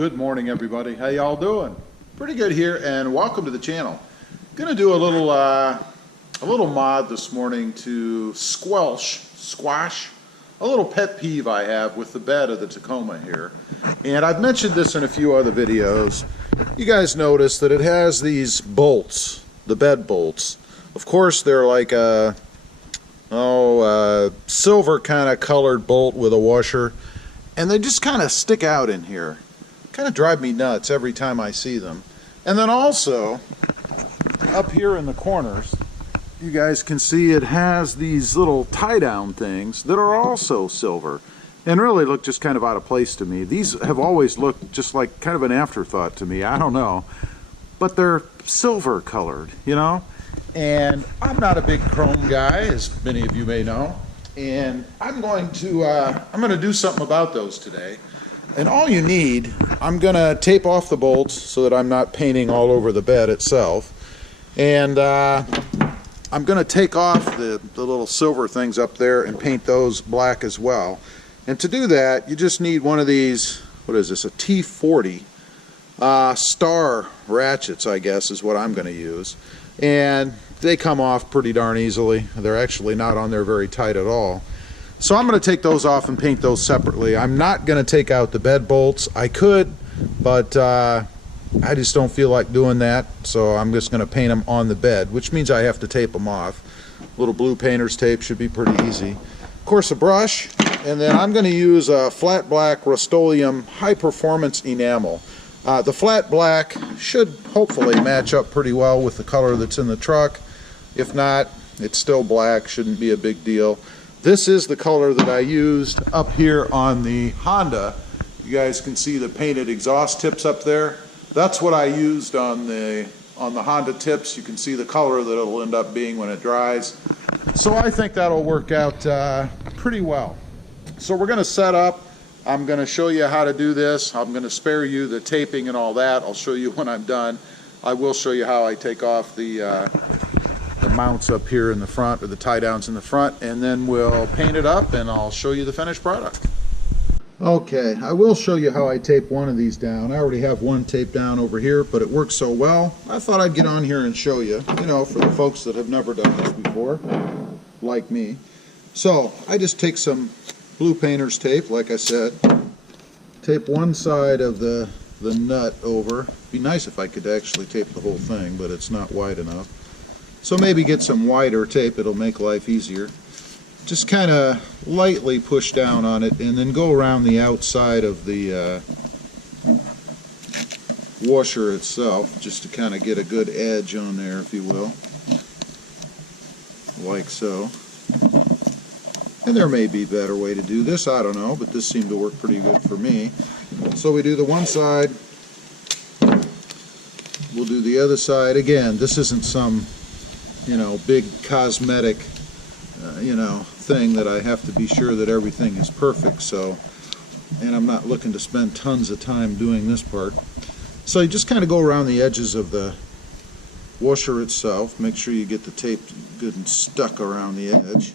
Good morning, everybody. How y'all doing? Pretty good here, and welcome to the channel. Gonna do a little mod this morning to squash a little pet peeve I have with the bed of the Tacoma here. And I've mentioned this in a few other videos. You guys notice that it has these bolts, the bed bolts. Of course, they're like a silver kind of colored bolt with a washer, and they just kind of stick out in here. Kind of drive me nuts every time I see them. And then also up here in the corners, you guys can see it has these little tie-down things that are also silver and really look just kind of out of place to me. These have always looked just like kind of an afterthought to me. I don't know, but they're silver colored, you know. And I'm not a big chrome guy, as many of you may know, and I'm going to do something about those today. And all you need, I'm going to tape off the bolts so that I'm not painting all over the bed itself. And I'm going to take off the little silver things up there and paint those black as well. And to do that, you just need one of these, what is this, a T40 star ratchets, I guess, is what I'm going to use. And they come off pretty darn easily. They're actually not on there very tight at all. So I'm going to take those off and paint those separately. I'm not going to take out the bed bolts. I could, but I just don't feel like doing that. So I'm just going to paint them on the bed, which means I have to tape them off. Little blue painter's tape should be pretty easy. Of course, a brush, and then I'm going to use a flat black Rust-Oleum high performance enamel. The flat black should hopefully match up pretty well with the color that's in the truck. If not, it's still black, shouldn't be a big deal. This is the color that I used up here on the Honda. You guys can see the painted exhaust tips up there. That's what I used on the Honda tips. You can see the color that it'll end up being when it dries. So I think that'll work out pretty well. So we're going to set up. I'm going to show you how to do this. I'm going to spare you the taping and all that. I'll show you when I'm done. I will show you how I take off the mounts up here in the front, or the tie downs in the front, and then we'll paint it up and I'll show you the finished product. Okay, I will show you how I tape one of these down. I already have one taped down over here, but it works so well, I thought I'd get on here and show you, you know, for the folks that have never done this before, like me. So I just take some blue painter's tape, like I said, tape one side of the nut over. It'd be nice if I could actually tape the whole thing, but it's not wide enough. So maybe get some wider tape, it'll make life easier. Just kind of lightly push down on it and then go around the outside of the washer itself, just to kind of get a good edge on there, if you will. Like so. And there may be a better way to do this, I don't know, but this seemed to work pretty good for me. So we do the one side, we'll do the other side. Again, this isn't some, you know, big cosmetic, you know, thing that I have to be sure that everything is perfect. So, and I'm not looking to spend tons of time doing this part. So you just kind of go around the edges of the washer itself. Make sure you get the tape good and stuck around the edge,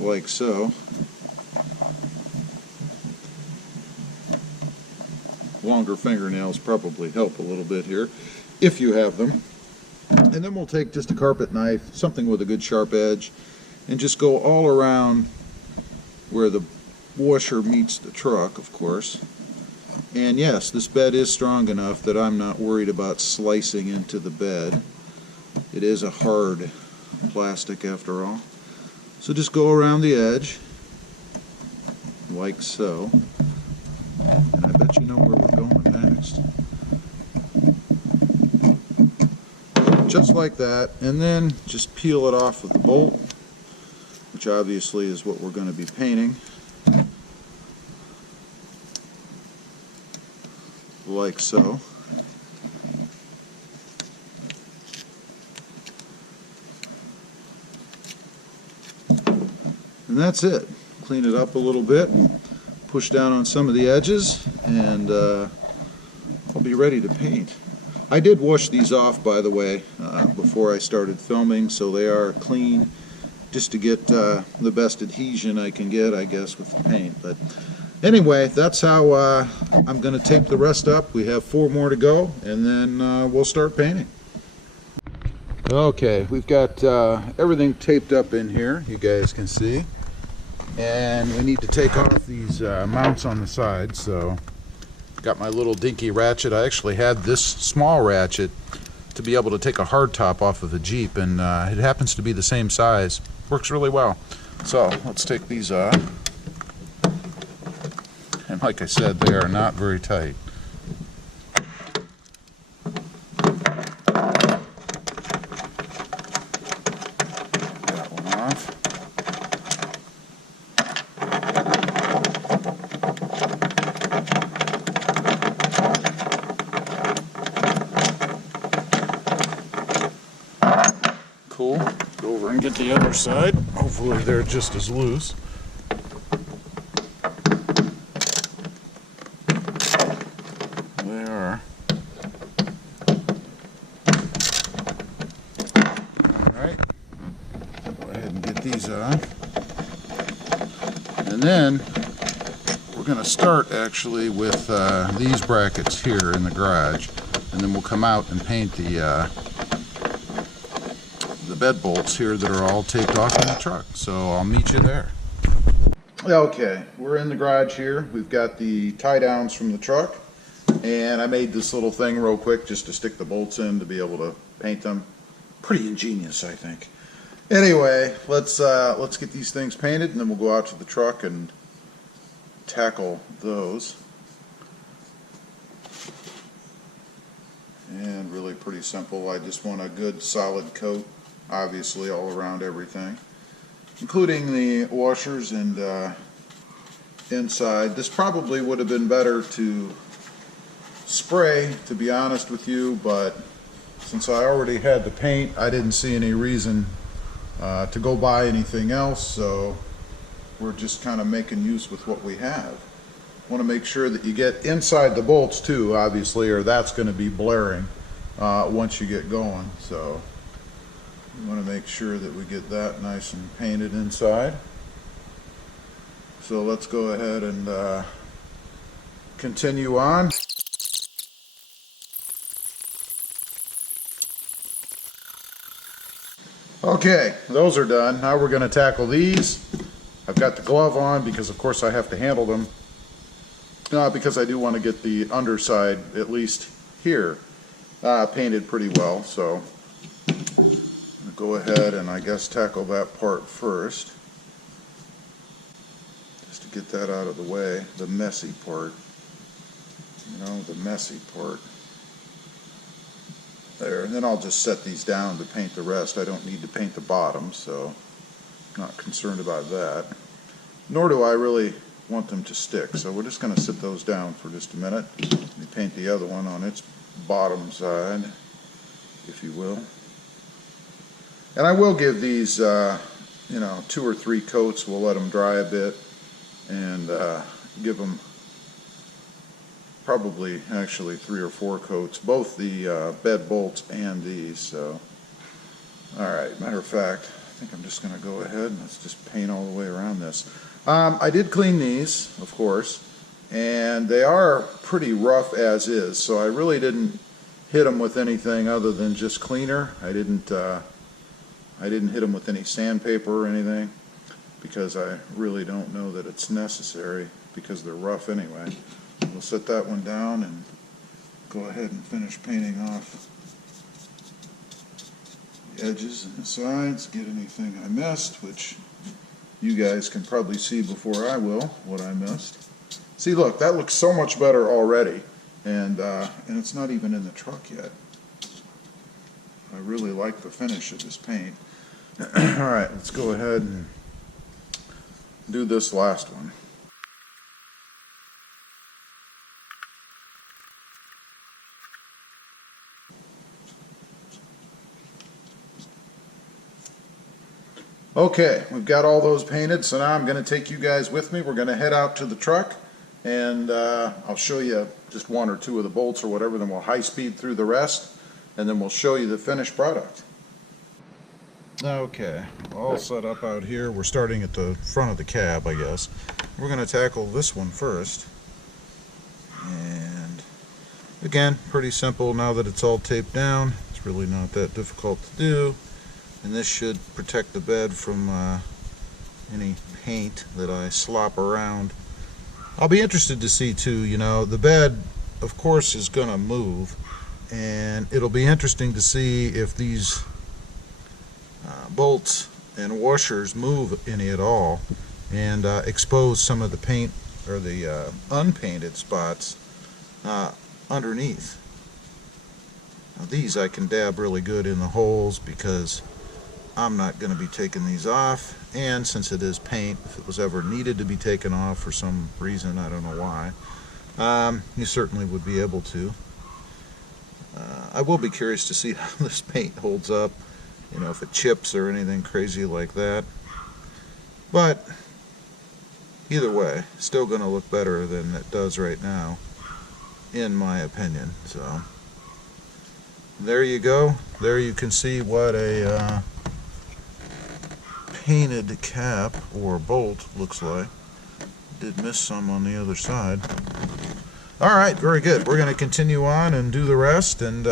like so. Longer fingernails probably help a little bit here, if you have them. And then we'll take just a carpet knife, something with a good sharp edge, and just go all around where the washer meets the truck, of course. And yes, this bed is strong enough that I'm not worried about slicing into the bed. It is a hard plastic after all. So just go around the edge, like so. And I bet you know where we're going next. Just like that, and then just peel it off with the bolt, which obviously is what we're going to be painting, like so. And that's it. Clean it up a little bit, push down on some of the edges, and I'll be ready to paint. I did wash these off, by the way, before I started filming, so they are clean, just to get the best adhesion I can get, I guess, with the paint. But Anyway, that's how I'm going to tape the rest up. We have 4 more to go, and then we'll start painting. Okay, we've got everything taped up in here, you guys can see. And we need to take off these mounts on the side, so got my little dinky ratchet. I actually had this small ratchet to be able to take a hardtop off of the Jeep, and it happens to be the same size. Works really well. So let's take these off. And like I said, they are not very tight. That one off. Cool. Go over and get the other side. Hopefully they're just as loose. They are. Alright. Go ahead and get these on. And then we're going to start actually with these brackets here in the garage. And then we'll come out and paint the bed bolts here that are all taped off in the truck. So I'll meet you there. Okay, we're in the garage here. We've got the tie downs from the truck, and I made this little thing real quick just to stick the bolts in to be able to paint them. Pretty ingenious, I think. Anyway, let's get these things painted, and then we'll go out to the truck and tackle those. And really pretty simple. I just want a good solid coat, obviously, all around everything, including the washers and inside. This probably would have been better to spray, to be honest with you, but since I already had the paint, I didn't see any reason to go buy anything else, so we're just kind of making use with what we have. Want to make sure that you get inside the bolts too, obviously, or that's going to be blaring once you get going. So we want to make sure that we get that nice and painted inside. So let's go ahead and continue on. Okay, those are done. Now we're going to tackle these. I've got the glove on because of course I have to handle them. Because I do want to get the underside, at least here, painted pretty well. So I'm going to go ahead and I guess tackle that part first, just to get that out of the way, the messy part, the messy part. There, and then I'll just set these down to paint the rest. I don't need to paint the bottom, so I'm not concerned about that. Nor do I really want them to stick, so we're just going to sit those down for just a minute. Let me paint the other one on its bottom side, if you will. And I will give these 2 or 3 coats. We'll let them dry a bit and give them probably actually 3 or 4 coats, both the bed bolts and these. So alright, matter of fact, I think I'm just going to go ahead and let's just paint all the way around this. I did clean these, of course, and they are pretty rough as is, so I really didn't hit them with anything other than just cleaner. I didn't hit them with any sandpaper or anything, because I really don't know that it's necessary, because they're rough anyway. We'll set that one down and go ahead and finish painting off the edges and the sides, get anything I missed, which you guys can probably see before I will what I missed. See, look, that looks so much better already, and it's not even in the truck yet. I really like the finish of this paint. Alright, let's go ahead and do this last one. Okay, we've got all those painted, so now I'm going to take you guys with me. We're going to head out to the truck, and I'll show you just 1 or 2 of the bolts or whatever, then we'll high speed through the rest, and then we'll show you the finished product. Okay, all set up out here. We're starting at the front of the cab, I guess. We're going to tackle this one first. And again, pretty simple now that it's all taped down. It's really not that difficult to do. And this should protect the bed from any paint that I slop around. I'll be interested to see too, you know, the bed of course is going to move, and it'll be interesting to see if these bolts and washers move any at all and expose some of the paint or the unpainted spots underneath. Now these I can dab really good in the holes because I'm not going to be taking these off, and since it is paint, if it was ever needed to be taken off for some reason, I don't know why, you certainly would be able to. I will be curious to see how this paint holds up, you know, if it chips or anything crazy like that. But either way, still going to look better than it does right now, in my opinion. So there you go. There you can see what a painted cap or bolt looks like. Did miss some on the other side. Alright, very good. We're going to continue on and do the rest, and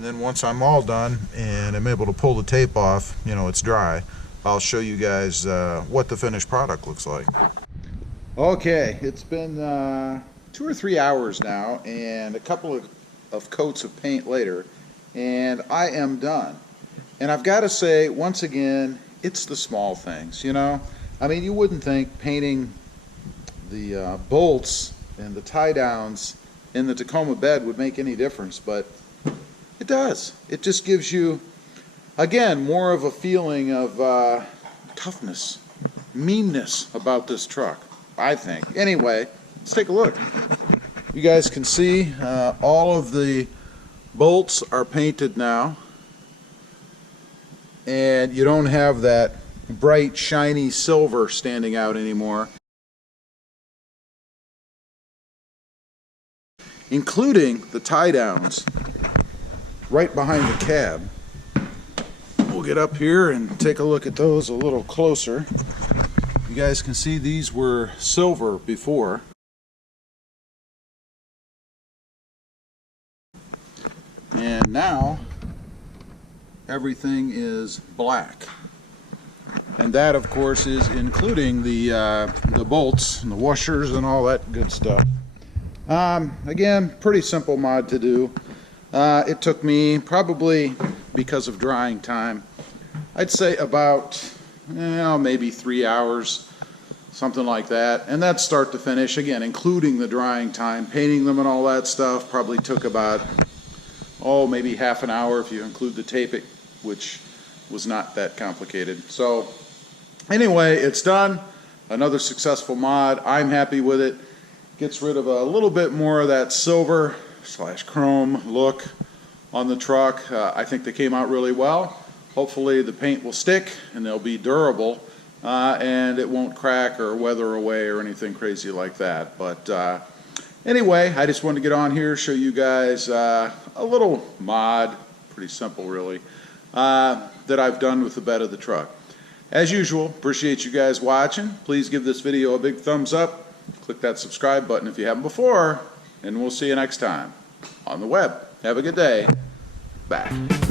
then once I'm all done and I'm able to pull the tape off, you know, it's dry, I'll show you guys what the finished product looks like. Okay, it's been 2 or 3 hours now and a couple of coats of paint later, and I am done. And I've got to say, once again, it's the small things, you know? I mean, you wouldn't think painting the bolts and the tie downs in the Tacoma bed would make any difference, but it does. It just gives you, again, more of a feeling of toughness, meanness about this truck, I think. Anyway, let's take a look. You guys can see all of the bolts are painted now, and you don't have that bright shiny silver standing out anymore, including the tie downs right behind the cab. We'll get up here and take a look at those a little closer. You guys can see these were silver before. And now everything is black. And that, of course, is including the bolts and the washers and all that good stuff. Again, pretty simple mod to do. It took me probably, because of drying time, I'd say about maybe 3 hours, something like that. And that's start to finish, again, including the drying time. Painting them and all that stuff probably took about, maybe half an hour if you include the taping, which was not that complicated. So anyway, it's done. Another successful mod. I'm happy with it. Gets rid of a little bit more of that silver / chrome look on the truck. I think they came out really well. Hopefully the paint will stick and they'll be durable, and it won't crack or weather away or anything crazy like that. But anyway, I just wanted to get on here, show you guys a little mod, pretty simple really, that I've done with the bed of the truck. As usual, appreciate you guys watching. Please give this video a big thumbs up. Click that subscribe button if you haven't before, and we'll see you next time on the web. Have a good day. Bye.